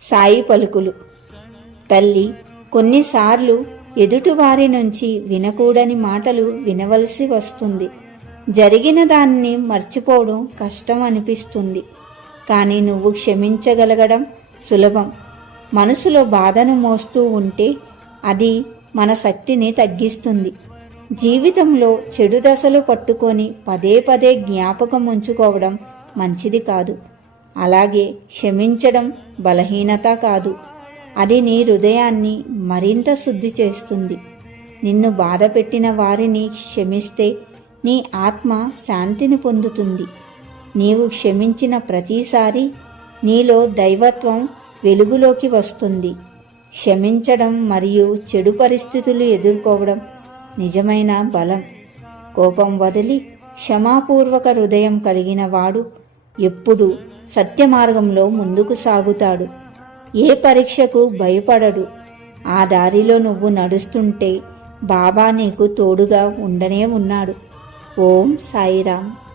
సాయి పలుకులు. తల్లి కొన్నిసార్లు ఎదుటివారి నుంచి వినకూడని మాటలు వినవలసి వస్తుంది. జరిగిన దాన్ని మర్చిపోవడం కష్టం అనిపిస్తుంది. కానీ నువ్వు క్షమించగలగడం సులభం. మనసులో బాధను మోస్తూ ఉంటే అది మన శక్తిని తగ్గిస్తుంది. జీవితంలో చెడు దశలు పట్టుకొని పదే పదే జ్ఞాపకం ఉంచుకోవడం మంచిది కాదు. అలాగే క్షమించడం బలహీనత కాదు. అది నీ హృదయాన్ని మరింత శుద్ధి చేస్తుంది. నిన్ను బాధ పెట్టిన వారిని క్షమిస్తే నీ ఆత్మ శాంతిని పొందుతుంది. నీవు క్షమించిన ప్రతిసారి నీలో దైవత్వం వెలుగులోకి వస్తుంది. క్షమించడం మరియు చెడు పరిస్థితులు ఎదుర్కోవడం నిజమైన బలం. కోపం వదిలి క్షమాపూర్వక హృదయం కలిగిన వాడు ఎప్పుడు సత్య మార్గంలో ముందుకు సాగుతాడు. ఏ పరీక్షకు భయపడడు. ఆ దారిలో నువ్వు నడుస్తుంటే బాబా నీకు తోడుగా ఉండనే ఉన్నాడు. ఓం సాయిరామ్.